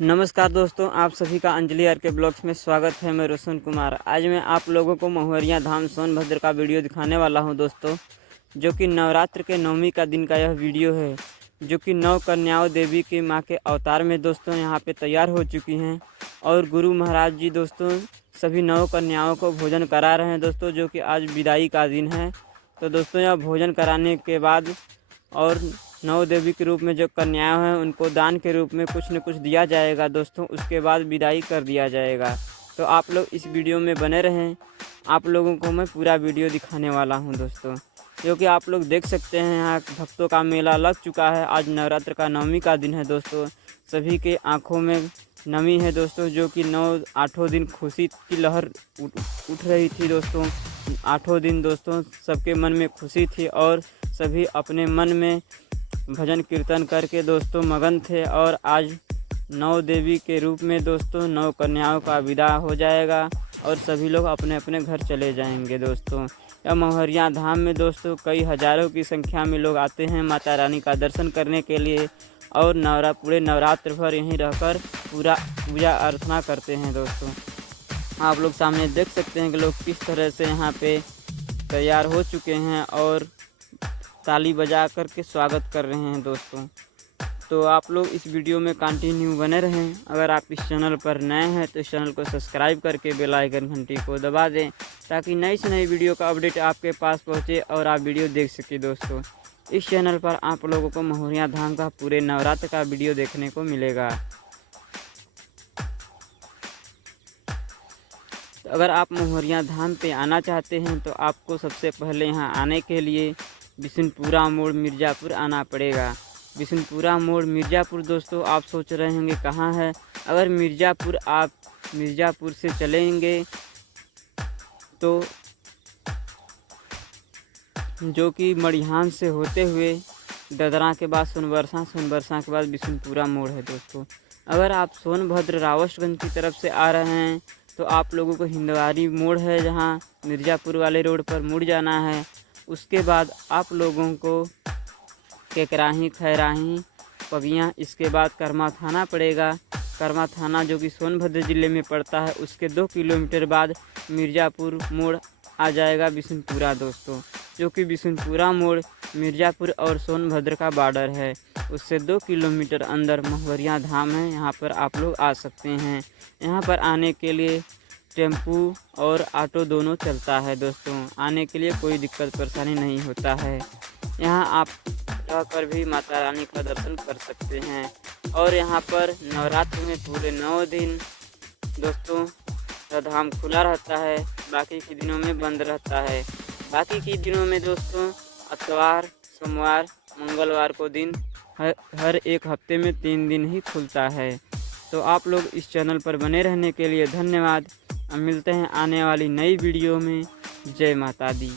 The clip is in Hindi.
नमस्कार दोस्तों, आप सभी का अंजलि आर के ब्लॉग्स में स्वागत है। मैं रोशन कुमार। आज मैं आप लोगों को महुरिया धाम सोनभद्र का वीडियो दिखाने वाला हूं दोस्तों, जो कि नवरात्र के नवमी का दिन का यह वीडियो है, जो कि नौ कन्याओं देवी की मां के अवतार में दोस्तों यहां पे तैयार हो चुकी हैं। और गुरु महाराज जी दोस्तों सभी नौ कन्याओं को भोजन करा रहे हैं दोस्तों, जो कि आज विदाई का दिन है। तो दोस्तों यह भोजन कराने के बाद और नौ देवी के रूप में जो कन्याएं हैं उनको दान के रूप में कुछ न कुछ दिया जाएगा दोस्तों। उसके बाद विदाई कर दिया जाएगा। तो आप लोग इस वीडियो में बने रहें, आप लोगों को मैं पूरा वीडियो दिखाने वाला हूं दोस्तों। क्योंकि आप लोग देख सकते हैं यहाँ भक्तों का मेला लग चुका है। आज नवरात्र का नवमी का दिन है दोस्तों। सभी के आँखों में नमी है दोस्तों, जो कि आठों दिन खुशी की लहर उठ रही थी दोस्तों। आठों दिन दोस्तों सबके मन में खुशी थी और सभी अपने मन में भजन कीर्तन करके दोस्तों मगन थे। और आज नौ देवी के रूप में दोस्तों नौ कन्याओं का विदा हो जाएगा और सभी लोग अपने अपने घर चले जाएंगे दोस्तों। यह महुरिया धाम में दोस्तों कई हज़ारों की संख्या में लोग आते हैं माता रानी का दर्शन करने के लिए और पूरे नवरात्र भर यहीं रहकर पूरा पूजा अर्चना करते हैं दोस्तों। आप लोग सामने देख सकते हैं कि लोग किस तरह से यहाँ पे तैयार हो चुके हैं और ताली बजा कर के स्वागत कर रहे हैं दोस्तों। तो आप लोग इस वीडियो में कंटिन्यू बने रहें। अगर आप इस चैनल पर नए हैं तो इस चैनल को सब्सक्राइब करके बेल आइकन घंटी को दबा दें, ताकि नई से नई वीडियो का अपडेट आपके पास पहुंचे और आप वीडियो देख सकें दोस्तों। इस चैनल पर आप लोगों को महुरिया धाम का पूरे नवरात्र का वीडियो देखने को मिलेगा। तो अगर आप महुरिया धाम पे आना चाहते हैं तो आपको सबसे पहले यहाँ आने के लिए बिशुनपुरा मोड़ मिर्ज़ापुर आना पड़ेगा। बिशुनपुरा मोड़ मिर्ज़ापुर दोस्तों आप सोच रहे होंगे कहाँ है। अगर आप मिर्ज़ापुर से चलेंगे तो जो कि मड़िहान से होते हुए ददरा के बाद सोनबरसा के बाद बिशुनपुरा मोड़ है दोस्तों। अगर आप सोनभद्र रावसगंज की तरफ से आ रहे हैं तो आप लोगों को हिंदवारी मोड़ है, जहाँ मिर्ज़ापुर वाले रोड पर मुड़ जाना है। उसके बाद आप लोगों को केकराही, खैराही, पगियाँ, इसके बाद कर्मा थाना पड़ेगा। कर्मा थाना जो कि सोनभद्र ज़िले में पड़ता है, उसके 2 किलोमीटर बाद मिर्ज़ापुर मोड़ आ जाएगा बिशुनपुरा दोस्तों, जो कि बिशुनपुरा मोड़ मिर्ज़ापुर और सोनभद्र का बॉर्डर है। उससे 2 किलोमीटर अंदर महुरिया धाम है। यहाँ पर आप लोग आ सकते हैं। यहाँ पर आने के लिए टेम्पू और ऑटो दोनों चलता है दोस्तों। आने के लिए कोई दिक्कत परेशानी नहीं होता है। यहाँ आप रहकर भी माता रानी का दर्शन कर सकते हैं। और यहाँ पर नवरात्र में पूरे 9 दिन दोस्तों धाम खुला रहता है, बाकी के दिनों में बंद रहता है। बाकी के दिनों में दोस्तों इतवार, सोमवार, मंगलवार को दिन हर एक हफ्ते में 3 दिन ही खुलता है। तो आप लोग इस चैनल पर बने रहने के लिए धन्यवाद। अब मिलते हैं आने वाली नई वीडियो में। जय माता दी।